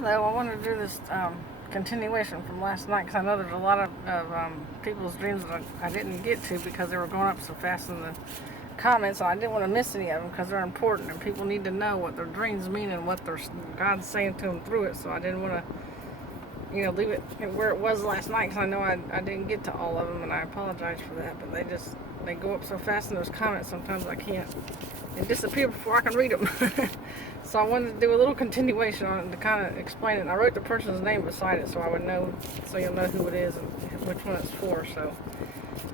Hello, I wanted to do this continuation from last night because I know there's a lot of people's dreams that I didn't get to because they were going up so fast in the comments. So I didn't want to miss any of them because they're important and people need to know what their dreams mean and what God's saying to them through it. So I didn't want to, leave it where it was last night because I know I didn't get to all of them and I apologize for that. But they go up so fast in those comments sometimes I can't. They disappear before I can read them. So I wanted to do a little continuation on it to kind of explain it. And I wrote the person's name beside it so I would know, so you'll know who it is and which one it's for. So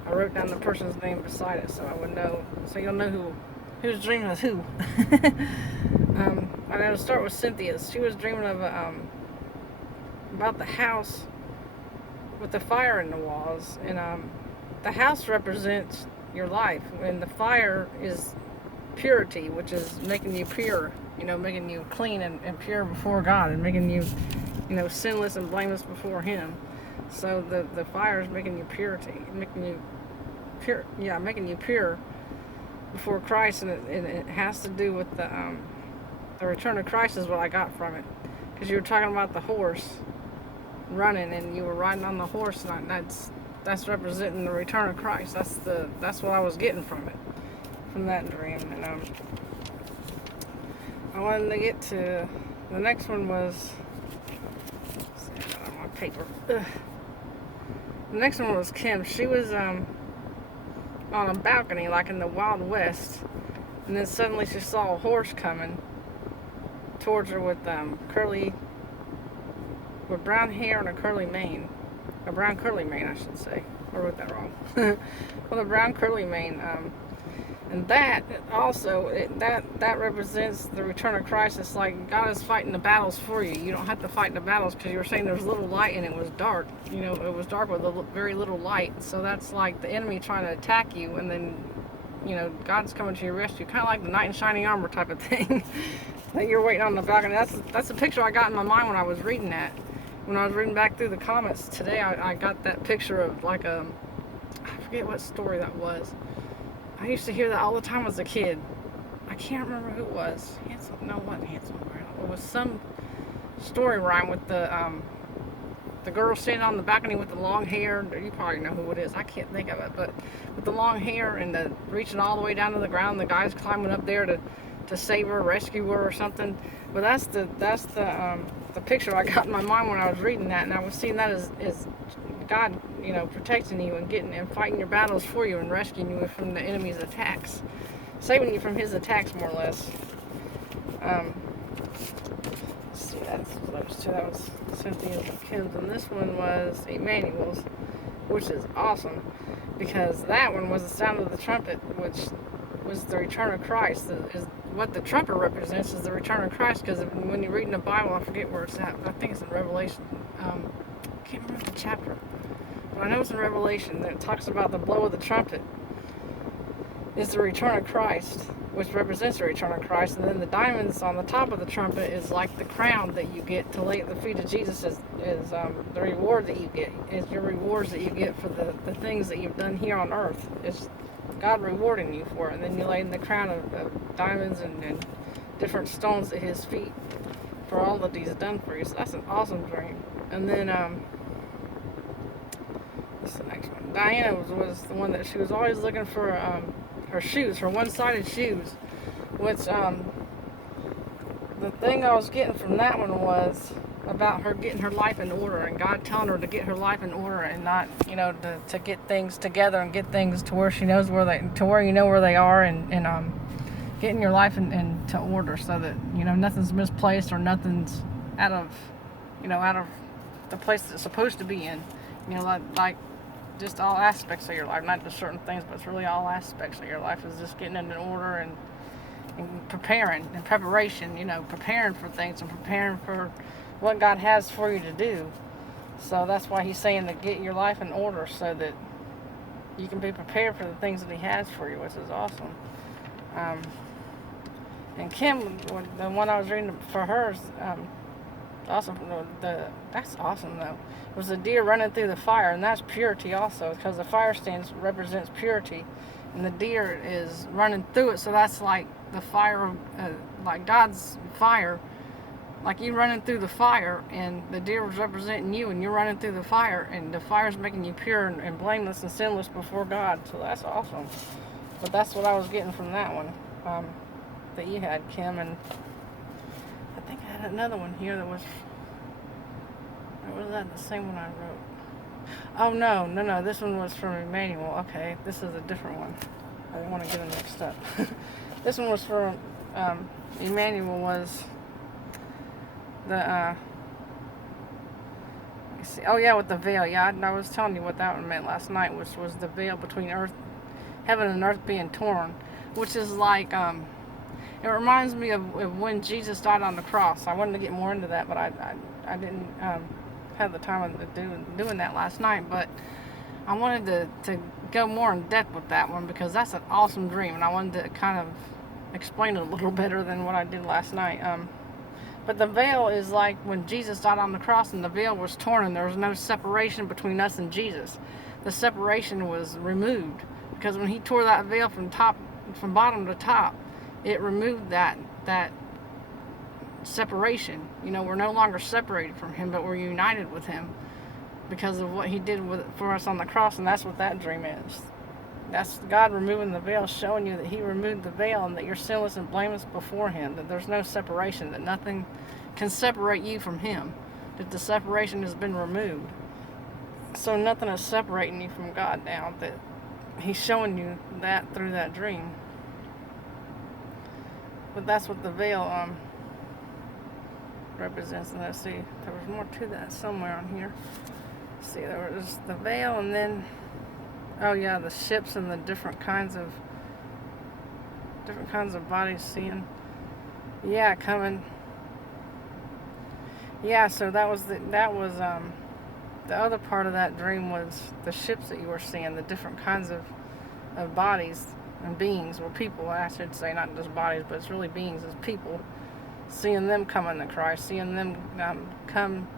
I wrote down the person's name beside it so I would know, so you'll know whose dream is who. I'm going to start with Cynthia's. She was dreaming of about the house with the fire in the walls, and the house represents your life, and the fire is purity, which is making you pure, making you clean and pure before God, and making you, sinless and blameless before Him. So the fire is making you purity, making you pure, making you pure before Christ, and it has to do with the return of Christ is what I got from it, because you were talking about the horse running, and you were riding on the horse, and that's representing the return of Christ. That's what I was getting from it, from that dream. And I wanted to get to the next one was, let's see, I got it on my paper. Ugh. The next one was Kim. She was on a balcony like in the Wild West, and then suddenly she saw a horse coming towards her with brown hair and a curly mane. A brown curly mane, I should say. I wrote that wrong. With a brown curly mane. And that also, that represents the return of Christ. It's like God is fighting the battles for you. You don't have to fight the battles because you were saying there was little light and it was dark. It was dark with very little light. So that's like the enemy trying to attack you, and then, God's coming to your rescue. Kind of like the knight in shining armor type of thing. That you're waiting on the balcony. That's the picture I got in my mind when I was reading that. When I was reading back through the comments today, I got that picture of like I forget what story that was. I used to hear that all the time as a kid. I can't remember who it was. Hansel? No, it wasn't Hansel. It was some story rhyme with the girl standing on the balcony with the long hair. You probably know who it is. I can't think of it, but with the long hair and the reaching all the way down to the ground, the guy's climbing up there to save her, rescue her, or something. But that's the picture I got in my mind when I was reading that, and I was seeing that as God, protecting you and getting and fighting your battles for you and rescuing you from the enemy's attacks, saving you from his attacks, more or less. Let's see, that's those two. That was Cynthia's and Kim's, and this one was Emanuel's, which is awesome because that one was the sound of the trumpet, which was the return of Christ. Is what the trumpet represents is the return of Christ, because when you read in the Bible, I forget where it's at, but I think it's in Revelation. I can't remember the chapter, but I know it's in Revelation that it talks about the blow of the trumpet is the return of Christ, which represents the return of Christ, and then the diamonds on the top of the trumpet is like the crown that you get to lay at the feet of Jesus. Is the reward that you get, is your rewards that you get for the things that you've done here on earth. It's God rewarding you for it, and then you lay in the crown of diamonds and different stones at His feet for all that He's done for you. So that's an awesome dream. And then what's the next one? Diana was the one that she was always looking for her shoes, her one-sided shoes. Which the thing I was getting from that one was about her getting her life in order, and God telling her to get her life in order, and not, to get things together and get things to where she knows where they are, and getting your life into order so that, nothing's misplaced or nothing's out of the place that it's supposed to be in. Like just all aspects of your life, not just certain things, but it's really all aspects of your life is just getting it in order and preparing and preparation, preparing for things and preparing for what God has for you to do. So that's why He's saying to get your life in order so that you can be prepared for the things that He has for you, which is awesome. And Kim, the one I was reading for her, is awesome. That's awesome though. It was a deer running through the fire, and that's purity also, because the fire represents purity, and the deer is running through it. So that's like the fire, like God's fire like you running through the fire, and the deer was representing you, and you're running through the fire, and the fire's making you pure and blameless and sinless before God. So that's awesome. But that's what I was getting from that one that you had, Kim. And I think I had another one here that was that the same one I wrote? Oh, no, this one was from Emanuel. Okay, this is a different one. I didn't want to get them mixed up. This one was from Emanuel, was the let me see. Oh yeah, with the veil. Yeah, I was telling you what that one meant last night, which was the veil between heaven and earth being torn, which is like it reminds me of when Jesus died on the cross. I wanted to get more into that, but I didn't have the time to doing that last night. But I wanted to go more in depth with that one, because that's an awesome dream, and I wanted to kind of explain it a little better than what I did last night. But the veil is like when Jesus died on the cross and the veil was torn and there was no separation between us and Jesus. The separation was removed, because when he tore that veil from bottom to top, it removed that separation. You know, we're no longer separated from him, but we're united with him because of what he did for us on the cross. And that's what that dream is. That's God removing the veil, showing you that he removed the veil and that you're sinless and blameless before him, that there's no separation, that nothing can separate you from him, that the separation has been removed. So nothing is separating you from God now, that he's showing you that through that dream. But that's what the veil represents. And let's see, there was more to that somewhere on here. Let's see, there was the veil, and then oh yeah, the ships and the different kinds of bodies seeing. Yeah, coming. Yeah, so that was the other part of that dream, was the ships that you were seeing, the different kinds of bodies and beings, or people, I should say, not just bodies, but it's really beings, it's people. Seeing them coming to Christ, seeing them come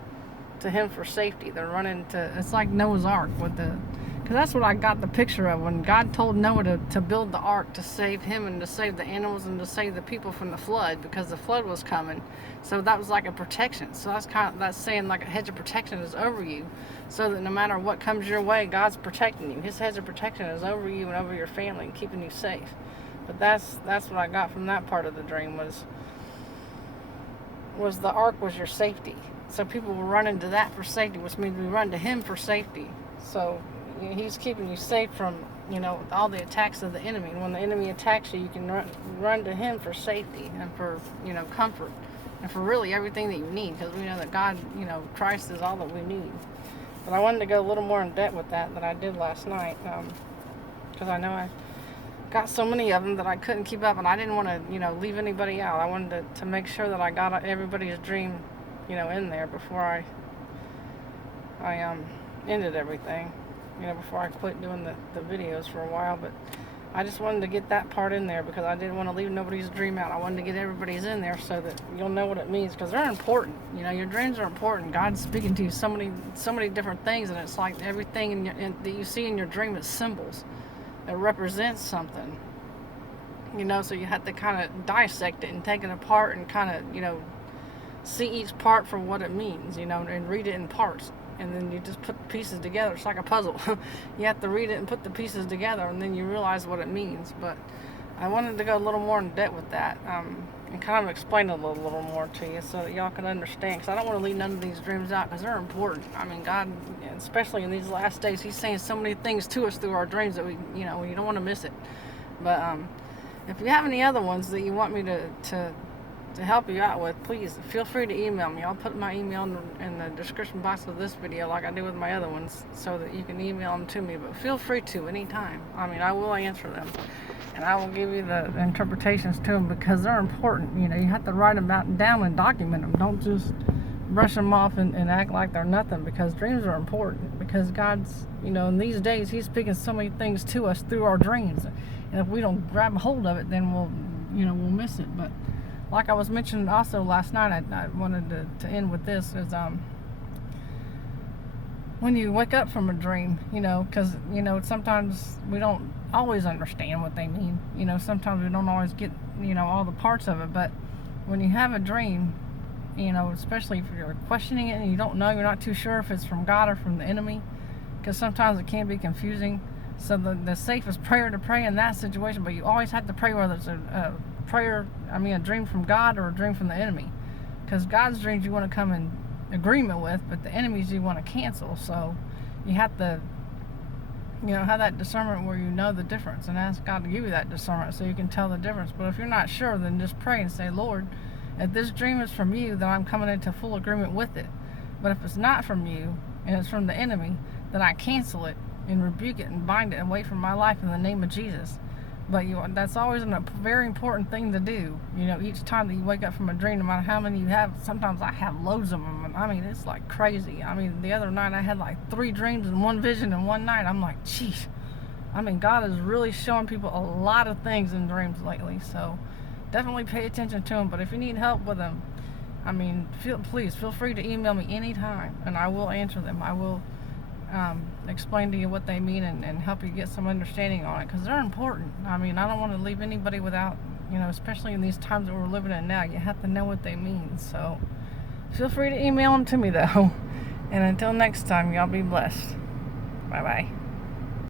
to him for safety. They're running to, it's like Noah's Ark with because that's what I got the picture of when God told Noah to build the ark to save him and to save the animals and to save the people from the flood, because the flood was coming. So that was like a protection. So that's saying like a hedge of protection is over you, so that no matter what comes your way, God's protecting you. His hedge of protection is over you and over your family and keeping you safe. But that's what I got from that part of the dream, was the ark was your safety. So people were running to that for safety, which means we run to him for safety. So he's keeping you safe from, all the attacks of the enemy. And when the enemy attacks you, you can run to him for safety and for, comfort, and for really everything that you need, because we know that God, Christ is all that we need. But I wanted to go a little more in depth with that than I did last night, because I know I got so many of them that I couldn't keep up, and I didn't want to, leave anybody out. I wanted to make sure that I got everybody's dream, in there before I ended everything. Before I quit doing the videos for a while. But I just wanted to get that part in there, because I didn't want to leave nobody's dream out. I wanted to get everybody's in there so that you'll know what it means, because they're important. Your dreams are important. God's speaking to you so many different things, and it's like everything that you see in your dream is symbols. It represents something. So you have to kind of dissect it and take it apart and kind of, see each part for what it means, and read it in parts. And then you just put the pieces together. It's like a puzzle. You have to read it and put the pieces together, and then you realize what it means. But I wanted to go a little more in depth with that, and kind of explain it a little more to you, so that y'all can understand. Because I don't want to leave none of these dreams out, because they're important. I mean, God, especially in these last days, he's saying so many things to us through our dreams that we don't want to miss it. But if you have any other ones that you want me to help you out with, please feel free to email me. I'll put my email in the description box of this video, like I do with my other ones, so that you can email them to me. But feel free to anytime. I mean, I will answer them, and I will give you the interpretations to them, because they're important. You have to write them down and document them. Don't just brush them off and act like they're nothing, because dreams are important. Because God's, in these days, he's speaking so many things to us through our dreams, and if we don't grab a hold of it, then we'll miss it. But like I was mentioning also last night, I wanted to end with this, is when you wake up from a dream, because sometimes we don't always understand what they mean. Sometimes we don't always get all the parts of it. But when you have a dream, you know, especially if you're questioning it and you don't know, you're not too sure if it's from God or from the enemy, because sometimes it can be confusing. So the safest prayer to pray in that situation, but you always have to pray whether it's a dream from God or a dream from the enemy, because God's dreams you want to come in agreement with, but the enemies you want to cancel. So you have to, you know, have that discernment where you know the difference, and ask God to give you that discernment so you can tell the difference. But if you're not sure, then just pray and say, Lord, if this dream is from you, then I'm coming into full agreement with it. But if it's not from you and it's from the enemy, then I cancel it and rebuke it and bind it away from my life in the name of Jesus. But that's always a very important thing to do. You know, each time that you wake up from a dream, no matter how many you have, sometimes I have loads of them. I mean, it's like crazy. I mean, the other night I had like 3 dreams and 1 vision in one night. I'm like, geez. I mean, God is really showing people a lot of things in dreams lately. So definitely pay attention to them. But if you need help with them, I mean, please feel free to email me anytime, and I will answer them. I will explain to you what they mean and help you get some understanding on it, because they're important. I mean, I don't want to leave anybody without, you know, especially in these times that we're living in now, you have to know what they mean. So feel free to email them to me though. And until next time, y'all be blessed. Bye bye.